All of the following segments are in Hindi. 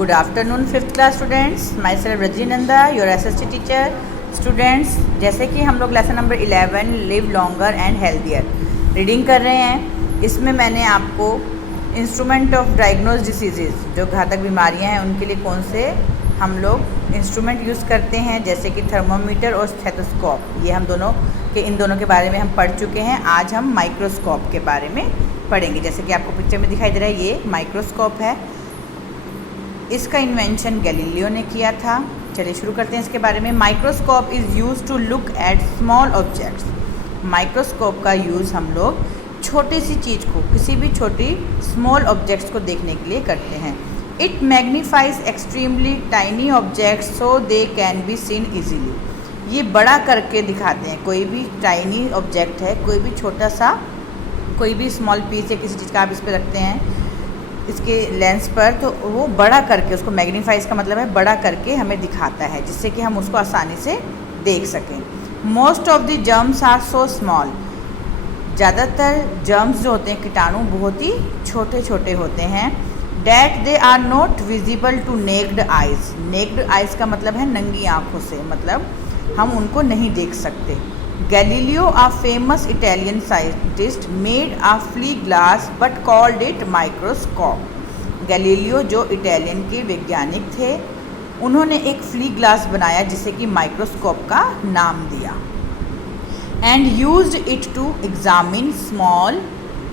Good afternoon, 5th class students. Myself Rajni Nanda, your SST teacher. Students, जैसे कि हम लोग lesson number 11 live longer and healthier reading कर रहे हैं, इसमें मैंने आपको इंस्ट्रूमेंट ऑफ डायग्नोज डिसीजेज, जो घातक बीमारियां हैं उनके लिए कौन से हम लोग इंस्ट्रूमेंट यूज़ करते हैं, जैसे कि थर्मोमीटर और स्टेथोस्कोप, ये हम दोनों के इन दोनों के बारे में हम पढ़ चुके हैं। आज हम माइक्रोस्कोप के बारे में पढ़ेंगे। जैसे कि आपको पिक्चर में दिखाई दे रहा है, ये माइक्रोस्कोप है। इसका इन्वेंशन गैलीलियो ने किया था। चलिए शुरू करते हैं इसके बारे में। Microscope is use to look at small objects. Microscope का यूज़ हम लोग छोटी सी चीज़ को, किसी भी छोटी स्मॉल ऑब्जेक्ट्स को देखने के लिए करते हैं। It magnifies extremely tiny objects so they can be seen easily. ये बड़ा करके दिखाते हैं। कोई भी टाइनी ऑब्जेक्ट है, कोई भी छोटा सा, कोई भी स्मॉल पीस या किसी चीज़ का आप इस पर रखते हैं इसके लेंस पर, तो वो बड़ा करके, उसको मैग्नीफाइज का मतलब है बड़ा करके हमें दिखाता है, जिससे कि हम उसको आसानी से देख सकें। Most of the germs are so small. ज़्यादातर जर्म्स जो होते हैं, कीटाणु, बहुत ही छोटे छोटे होते हैं। That they are not visible to naked eyes. Naked eyes का मतलब है नंगी आँखों से, मतलब हम उनको नहीं देख सकते। Galileo, a famous Italian scientist, made a flea glass but called it microscope. Galileo जो इटालियन के वैज्ञानिक थे, उन्होंने एक फ्ली ग्लास बनाया जिसे कि माइक्रोस्कोप का नाम दिया। And used it to examine small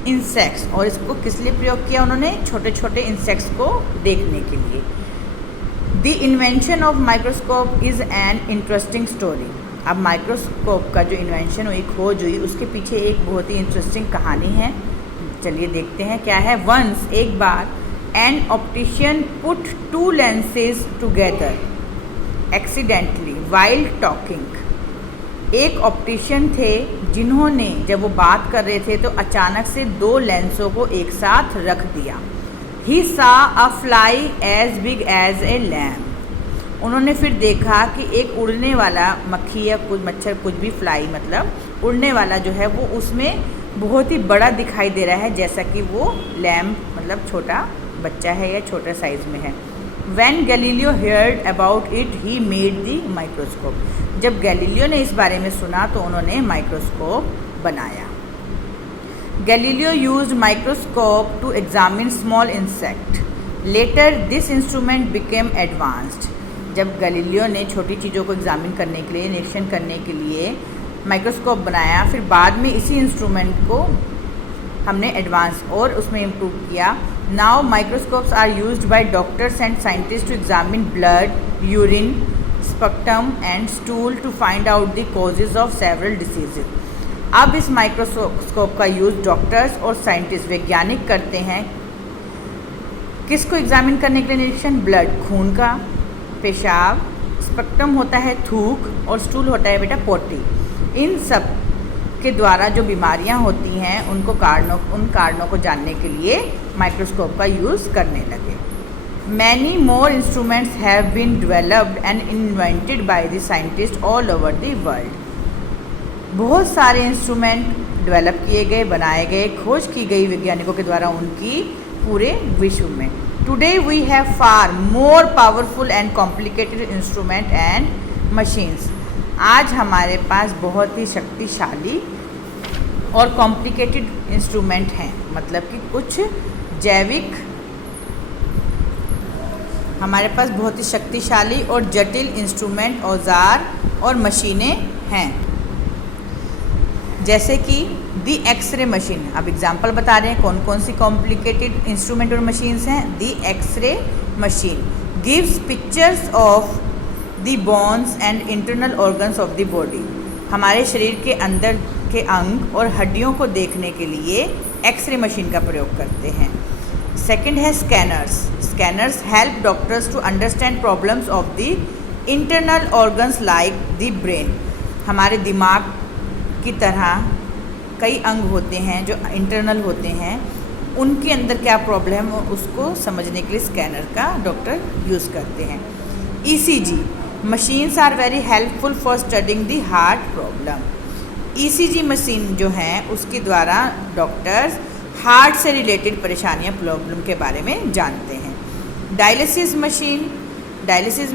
insects. और इसको किस लिए प्रयोग किया उन्होंने? छोटे छोटे इंसेक्ट्स को देखने के लिए। The invention of microscope is an interesting story. अब माइक्रोस्कोप का जो इन्वेंशन हुई, खोज हुई, उसके पीछे एक बहुत ही इंटरेस्टिंग कहानी है। चलिए देखते हैं क्या है। वंस, एक बार, an optician put two lenses together accidentally while talking. एक ऑप्टिशियन थे जिन्होंने, जब वो बात कर रहे थे तो अचानक से दो लेंसों को एक साथ रख दिया। He saw a fly as big as a lamp. उन्होंने फिर देखा कि एक उड़ने वाला मक्खी या कुछ मच्छर, कुछ भी, फ्लाई मतलब उड़ने वाला जो है, वो उसमें बहुत ही बड़ा दिखाई दे रहा है, जैसा कि वो लैम्प मतलब छोटा बच्चा है या छोटा साइज़ में है। When Galileo heard about it he made the microscope. जब गैलीलियो ने इस बारे में सुना तो उन्होंने माइक्रोस्कोप बनाया। Galileo used microscope to examine small insect. Later this instrument became advanced. जब गैलीलियो ने छोटी चीज़ों को एग्जामिन करने के लिए, निरीक्षण करने के लिए माइक्रोस्कोप बनाया, फिर बाद में इसी इंस्ट्रूमेंट को हमने एडवांस और उसमें इम्प्रूव किया। Now microscopes are used by doctors and scientist to examine blood, urine, sputum and stool to find out the causes of several diseases. अब इस माइक्रोस्कोप का यूज़ डॉक्टर्स और साइंटिस्ट, वैज्ञानिक करते हैं। किसको एग्जामिन करने के लिए? निरीक्षण, ब्लड, खून का, पेशाब, स्पेक्ट्रम होता है थूक, और स्टूल होता है बेटा पोटी। इन सब के द्वारा जो बीमारियां होती हैं उन कारणों को जानने के लिए माइक्रोस्कोप का यूज़ करने लगे। Many more instruments have been developed and invented by the scientist all over the world. बहुत सारे इंस्ट्रूमेंट डेवलप किए गए, बनाए गए, खोज की गई वैज्ञानिकों के द्वारा उनकी पूरे विश्व में। Today we have far more powerful and complicated instrument and machines. आज हमारे पास बहुत ही शक्तिशाली और कॉम्प्लिकेटेड इंस्ट्रूमेंट हैं, मतलब कि कुछ जैविक, हमारे पास बहुत ही शक्तिशाली और जटिल इंस्ट्रूमेंट, औजार और मशीनें हैं। जैसे कि दी एक्सरे मशीन। अब एग्जांपल बता रहे हैं कौन कौन सी कॉम्प्लिकेटेड इंस्ट्रूमेंट और मशीन्स हैं। The X ray machine gives pictures of the bones and internal organs of the body. हमारे शरीर के अंदर के अंग और हड्डियों को देखने के लिए एक्सरे मशीन का प्रयोग करते हैं। सेकंड है scanners. Scanners help doctors to understand problems of the internal organs like the brain. हमारे दिमाग की तरह कई अंग होते हैं जो इंटरनल होते हैं, उनके अंदर क्या प्रॉब्लम है उसको समझने के लिए स्कैनर का डॉक्टर यूज़ करते हैं। ECG machines are very helpful for studying the heart problem. ECG machine जो है उसके द्वारा डॉक्टर्स हार्ट से रिलेटेड परेशानियां, प्रॉब्लम के बारे में जानते हैं। डायलिसिस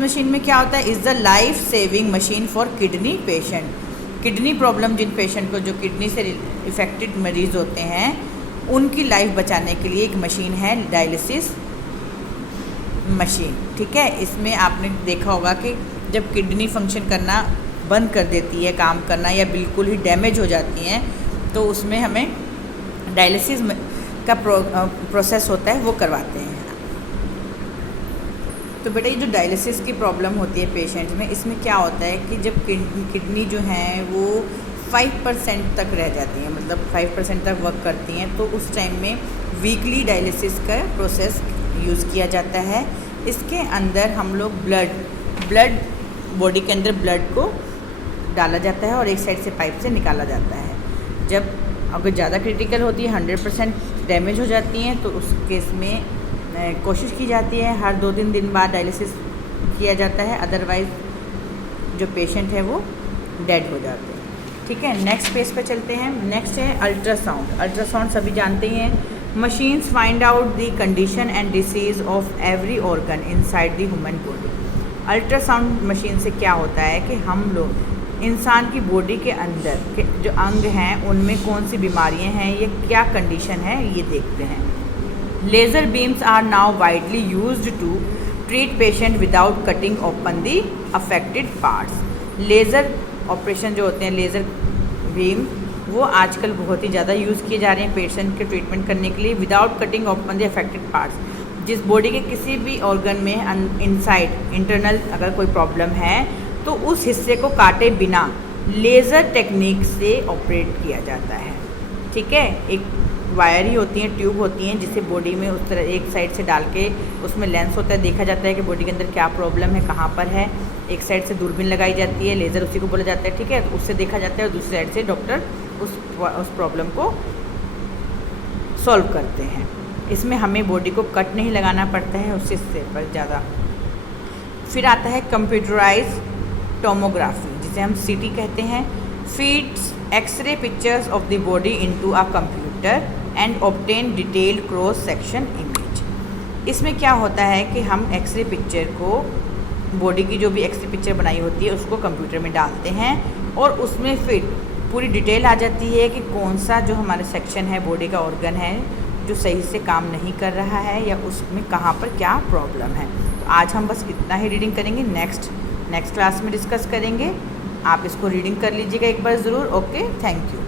मशीन में क्या होता है, is the life saving machine for kidney patient. Kidney problem जिन पेशेंट को, जो किडनी से इफ़ेक्टेड मरीज़ होते हैं, उनकी लाइफ बचाने के लिए एक मशीन है डायलिसिस मशीन। ठीक है, इसमें आपने देखा होगा कि जब किडनी फंक्शन करना बंद कर देती है काम करना या बिल्कुल ही डैमेज हो जाती हैं, तो उसमें हमें डायलिसिस का प्रोसेस होता है वो करवाते हैं। तो बेटा ये जो डायलिसिस की प्रॉब्लम होती है पेशेंट में, इसमें क्या होता है कि जब किडनी जो हैं वो 5% तक रह जाती हैं, मतलब 5% तक वर्क करती हैं, तो उस टाइम में वीकली डायलिसिस का प्रोसेस यूज़ किया जाता है। इसके अंदर हम लोग ब्लड बॉडी के अंदर ब्लड को डाला जाता है और एक साइड से पाइप से निकाला जाता है। जब अगर ज़्यादा क्रिटिकल होती है, 100% डैमेज हो जाती हैं, तो उस केस में कोशिश की जाती है हर 2-3 दिन बाद डायलिसिस किया जाता है, अदरवाइज़ जो पेशेंट है वो डेड हो जाते हैं। ठीक है, नेक्स्ट पेज पे चलते हैं। नेक्स्ट है अल्ट्रासाउंड। अल्ट्रासाउंड सभी जानते ही हैं। Machines find out the condition and disease of every organ inside the human body. Ultrasound machine से क्या होता है कि हम लोग इंसान की बॉडी के अंदर के जो अंग हैं उनमें कौन सी बीमारियां हैं, ये क्या कंडीशन है, ये देखते हैं। Laser beams are now widely used to treat patient without cutting open the affected parts. Laser operation जो होते हैं, लेज़र बीम, वो आजकल बहुत ही ज़्यादा यूज़ किए जा रहे हैं पेशेंट के ट्रीटमेंट करने के लिए, without cutting open the affected parts. जिस बॉडी के किसी भी ऑर्गन में इनसाइड इंटरनल अगर कोई प्रॉब्लम है तो उस हिस्से को काटे बिना लेज़र टेक्निक से ऑपरेट किया जाता है। ठीक है, एक वायर ही होती हैं, ट्यूब होती हैं, जिसे बॉडी में उस तरह एक साइड से डाल के उसमें लेंस होता है, देखा जाता है कि बॉडी के अंदर क्या प्रॉब्लम है, कहाँ पर है। एक साइड से दूरबीन लगाई जाती है, लेज़र उसी को बोला जाता है। ठीक है, तो उससे देखा जाता है और दूसरी साइड से डॉक्टर उस प्रॉब्लम को सॉल्व करते हैं। इसमें हमें बॉडी को कट नहीं लगाना पड़ता है उस हिस्से पर ज़्यादा। फिर आता है कंप्यूटराइज टोमोग्राफी, जिसे हम सीटी कहते हैं। Feeds X ray pictures of the body into a computer and obtain detailed cross section image. इसमें क्या होता है कि हम एक्सरे पिक्चर को, बॉडी की जो भी एक्सरे पिक्चर बनाई होती है उसको कंप्यूटर में डालते हैं और उसमें फिर पूरी डिटेल आ जाती है कि कौन सा जो हमारा सेक्शन है, बॉडी का ऑर्गन है, जो सही से काम नहीं कर रहा है या उसमें कहाँ पर क्या प्रॉब्लम है। तो आज हम बस इतना ही रीडिंग करेंगे, नेक्स्ट क्लास में डिस्कस करेंगे। आप इसको रीडिंग कर लीजिएगा एक बार ज़रूर। Okay, thank you.